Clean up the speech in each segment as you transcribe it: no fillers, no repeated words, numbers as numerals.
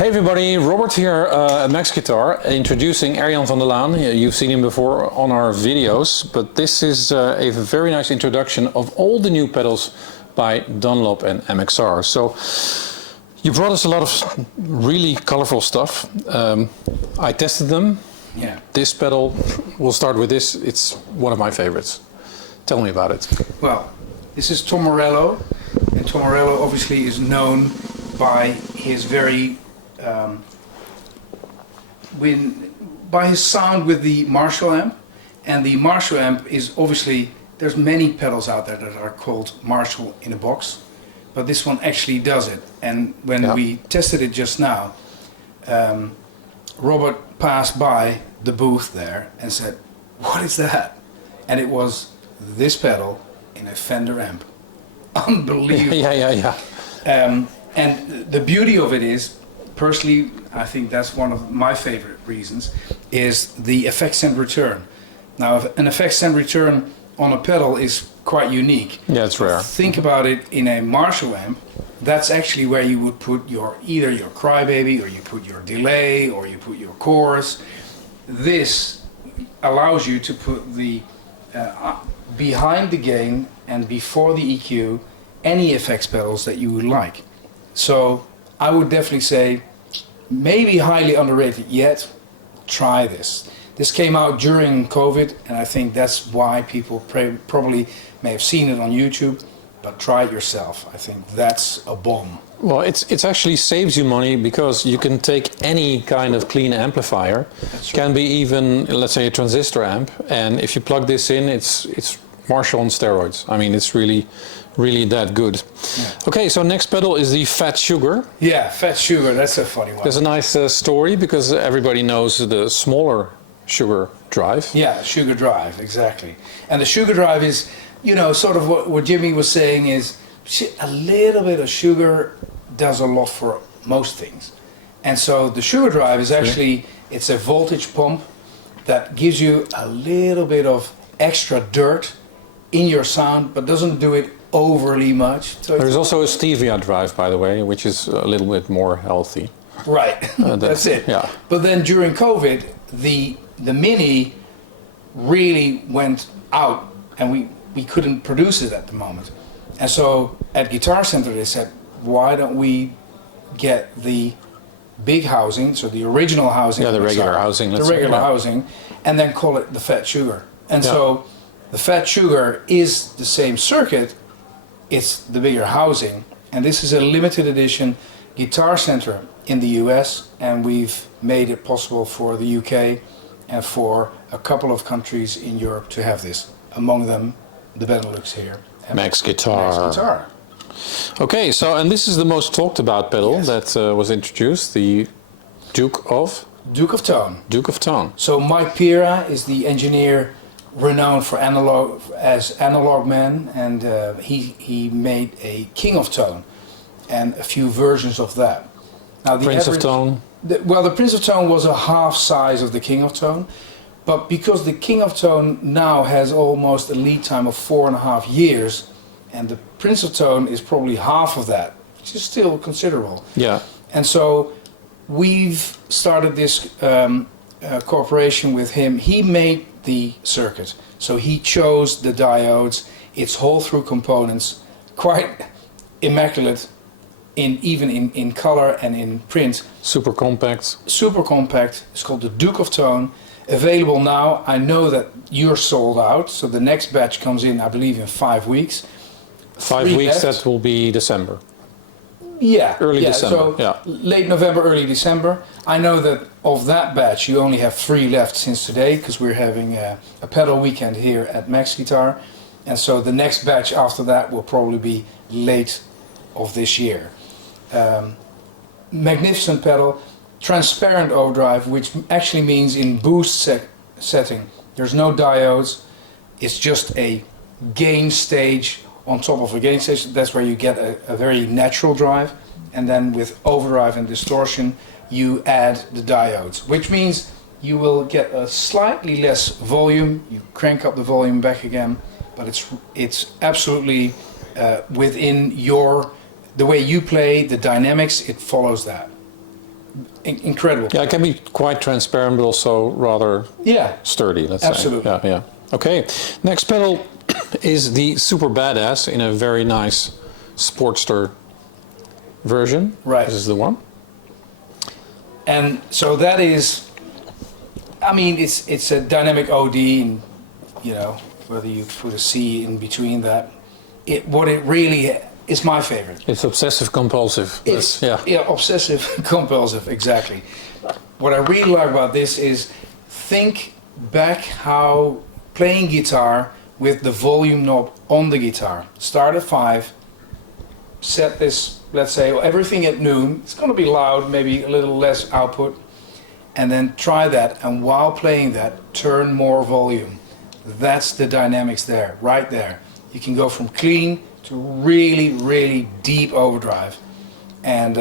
Hey everybody, Robert here at Max Guitar, introducing Erjan van der Laan. You've seen him before on our videos, but this is a very nice introduction of all the new pedals by Dunlop and MXR. So you brought us a lot of really colorful stuff. I tested them. Yeah. This pedal, we'll start with this. It's one of my favorites. Tell me about it. Well, this is Tom Morello, and Tom Morello obviously is known by his very by his sound with the Marshall amp. And the Marshall amp is obviously, there's many pedals out there that are called Marshall in a box, but this one actually does it. And when we tested it just now, Robert passed by the booth there and said, "What is that?" And it was this pedal in a Fender amp. Unbelievable. Yeah. And the beauty of it is, personally, I think that's one of my favorite reasons, is the effect send return. Now, an effect send return on a pedal is quite unique. Yeah, it's rare. Think about it in a Marshall amp. That's actually where you would put either your crybaby, or you put your delay, or you put your chorus. This allows you to put the behind the gain and before the EQ any effects pedals that you would like. So I would definitely say, maybe highly underrated yet, try this. This came out during COVID, and I think that's why people probably may have seen it on YouTube, but try it yourself. I think that's a bomb. Well, it actually saves you money because you can take any kind of clean amplifier. That's Can be even, let's say, a transistor amp, and if you plug this in, it's Marshall on steroids. I mean, it's really that good. Yeah. Okay, so next pedal is the Fat Sugar. Yeah, Fat Sugar, that's a funny one. There's a nice story because everybody knows the smaller Sugar Drive. Yeah, Sugar Drive, exactly. And the Sugar Drive is, you know, sort of what Jimmy was saying is, a little bit of sugar does a lot for most things. And so the Sugar Drive is actually, it's a voltage pump that gives you a little bit of extra dirt in your sound, but doesn't do it overly much. So there's also a stevia drive, by the way, which is a little bit more healthy. Right, that's it. Yeah. But then during COVID, the Mini really went out, and we couldn't produce it at the moment. And so at Guitar Center they said, why don't we get the big housing, so the original housing, the regular housing, housing, and then call it the Fat Sugar. And so the Fat Sugar is the same circuit, it's the bigger housing, and this is a limited edition Guitar Center in the US, and we've made it possible for the UK and for a couple of countries in Europe to have this, among them the Benelux here. Max Guitar. Max Guitar. Okay, so and this is the most talked about pedal that was introduced, the Duke of Tone. Duke of Tone. So Mike Pira is the engineer renowned for analog man, and he made a King of Tone and a few versions of that. Now the Prince of Tone. The Prince of Tone was a half size of the King of Tone, but because the King of Tone now has almost a lead time of 4.5 years, and the Prince of Tone is probably half of that, which is still considerable. Yeah. And so we've started this cooperation with him. He made the circuit, so he chose the diodes, its hole-through components, quite immaculate, even in color and in print. Super compact. Super compact. It's called the Duke of Tone. Available now. I know that you're sold out, so the next batch comes in, I believe, in 5 weeks. 5 weeks, that will be December. Yeah, early December. So late November, early December. I know that of that batch you only have 3 left since today, because we're having a pedal weekend here at Max Guitar, and so the next batch after that will probably be late of this year. Magnificent pedal, transparent overdrive, which actually means in boost setting there's no diodes. It's just a gain stage on top of a gain stage. That's where you get a very natural drive, and then with overdrive and distortion you add the diodes, which means you will get a slightly less volume. You crank up the volume back again, but it's absolutely within the way you play, the dynamics, it follows that. incredible. Yeah, it can be quite transparent, but also rather Yeah, sturdy, let's absolutely. say. Yeah, yeah. Okay, next pedal is the Super Badass in a very nice Sportster version. Right. This is the one. And so that is, I mean, it's a dynamic OD, and you know, whether you put a C in between that, what it really is my favorite. It's obsessive compulsive. It's yeah. Obsessive compulsive, exactly. What I really like about this is think back how playing guitar with the volume knob on the guitar. Start at 5, set this, let's say, everything at noon. It's going to be loud, maybe a little less output. And then try that, and while playing that, turn more volume. That's the dynamics there, right there. You can go from clean to really, really deep overdrive. And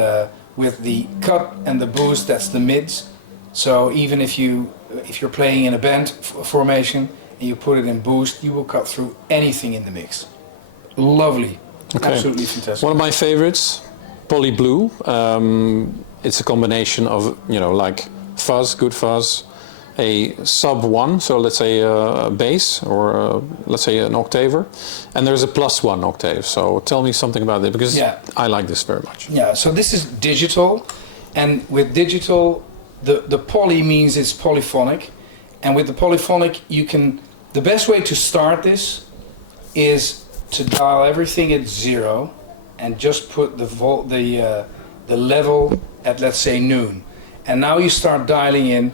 with the cut and the boost, that's the mids. So even if you're playing in a band formation and you put it in boost, you will cut through anything in the mix. Lovely, Okay. absolutely fantastic. One of my favorites, Poly Blue. It's a combination of, you know, like fuzz, good fuzz, a sub 1, so let's say a bass, or let's say an octaver, and there's a +1 octave. So tell me something about it, because Yeah. I like this very much. Yeah, so this is digital, and with digital, the poly means it's polyphonic, and with the polyphonic, you can. The best way to start this is to dial everything at 0, and just put the level at, let's say, noon, and now you start dialing in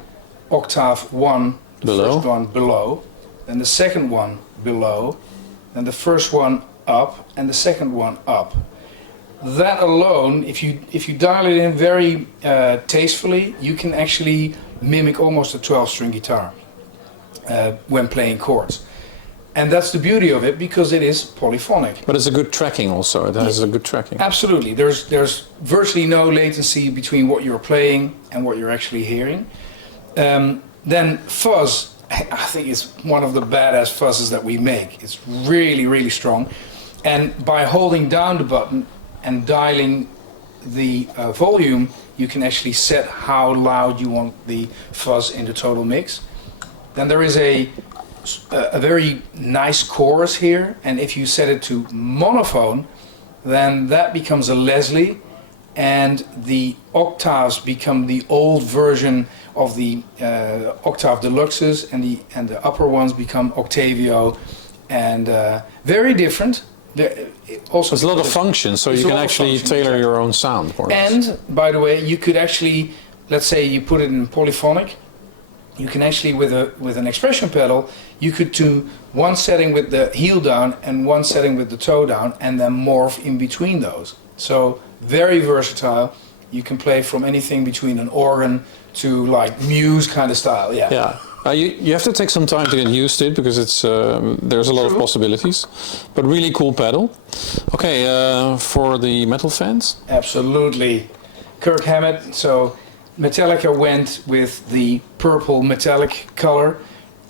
octave 1, the Below. first one below, then the second one below, then the first one up, and the second one up. That alone, if you dial it in very tastefully, you can actually mimic almost a 12-string guitar when playing chords. And that's the beauty of it, because it is polyphonic. But it's a good tracking also. It has a good tracking. Absolutely. There's virtually no latency between what you're playing and what you're actually hearing. Then fuzz, I think it's one of the badass fuzzes that we make. It's really, really strong. And by holding down the button and dialing the volume, you can actually set how loud you want the fuzz in the total mix. Then there is a very nice chorus here, and if you set it to monophone, then that becomes a Leslie, and the octaves become the old version of the octave deluxes, and the upper ones become Octavio, and very different. Also, There's a lot of functions, so you can actually tailor your own sound. More or less. And by the way, you could actually, let's say you put it in polyphonic, you can actually, with an expression pedal, you could do one setting with the heel down and one setting with the toe down, and then morph in between those. So very versatile. You can play from anything between an organ to like Muse kind of style. Yeah. Yeah. You have to take some time to get used to it, because it's there's a lot of possibilities, but really cool pedal. Okay, for the metal fans. Absolutely. Kirk Hammett. So Metallica went with the purple metallic color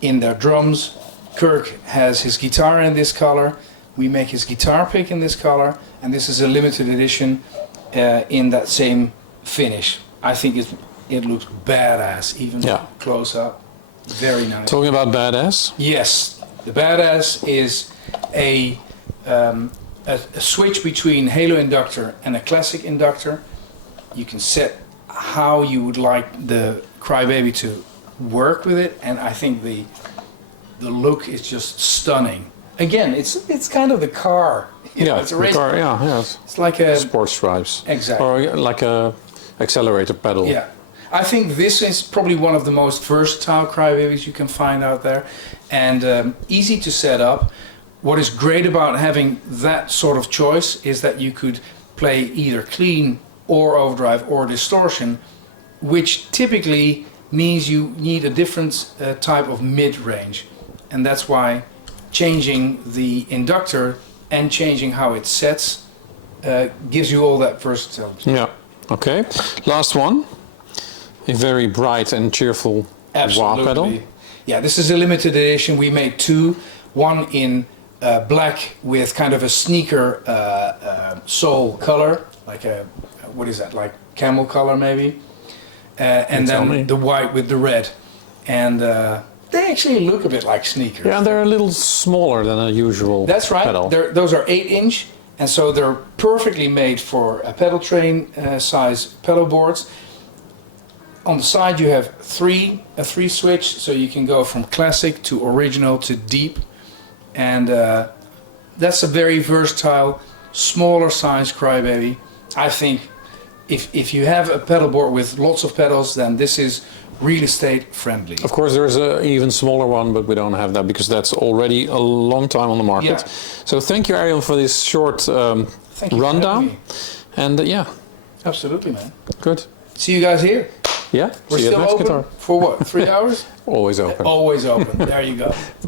in their drums. Kirk has his guitar in this color. We make his guitar pick in this color, and this is a limited edition in that same finish. I think it looks badass, even close up. Very nice. Talking about badass. Yes, the badass is a switch between Halo inductor and a classic inductor. You can set how you would like the Crybaby to work with it, and I think the look is just stunning. Again, it's kind of the car. You know, it's a race car. Yeah. It's like a sports stripes. Exactly. Or like a accelerator pedal. Yeah. I think this is probably one of the most versatile Crybabies you can find out there, and easy to set up. What is great about having that sort of choice is that you could play either clean or overdrive or distortion, which typically means you need a different type of mid-range, and that's why changing the inductor and changing how it sets gives you all that versatility. Yeah. Okay. Last one. A very bright and cheerful wah pedal. Yeah, this is a limited edition. We made 2. One in black with kind of a sneaker sole color, like a, what is that, like camel color maybe. and tell me. then the white with the red, and they actually look a bit like sneakers. Yeah, they're a little smaller than a usual That's right. pedal. Those are 8-inch, and so they're perfectly made for a pedal train size pedal boards. On the side you have a 3 switch, so you can go from classic to original to deep, and that's a very versatile, smaller size Crybaby. I think if you have a pedal board with lots of pedals, then this is real estate friendly. Of course, there's an even smaller one, but we don't have that because that's already a long time on the market. Yeah. So thank you, Erjan, for this short Thank you for having rundown. me. And yeah, Absolutely, man. good. See you guys here. Yeah, We're see you at still open Maxguitar. for what? 3 hours? Always open. Always open. There you go.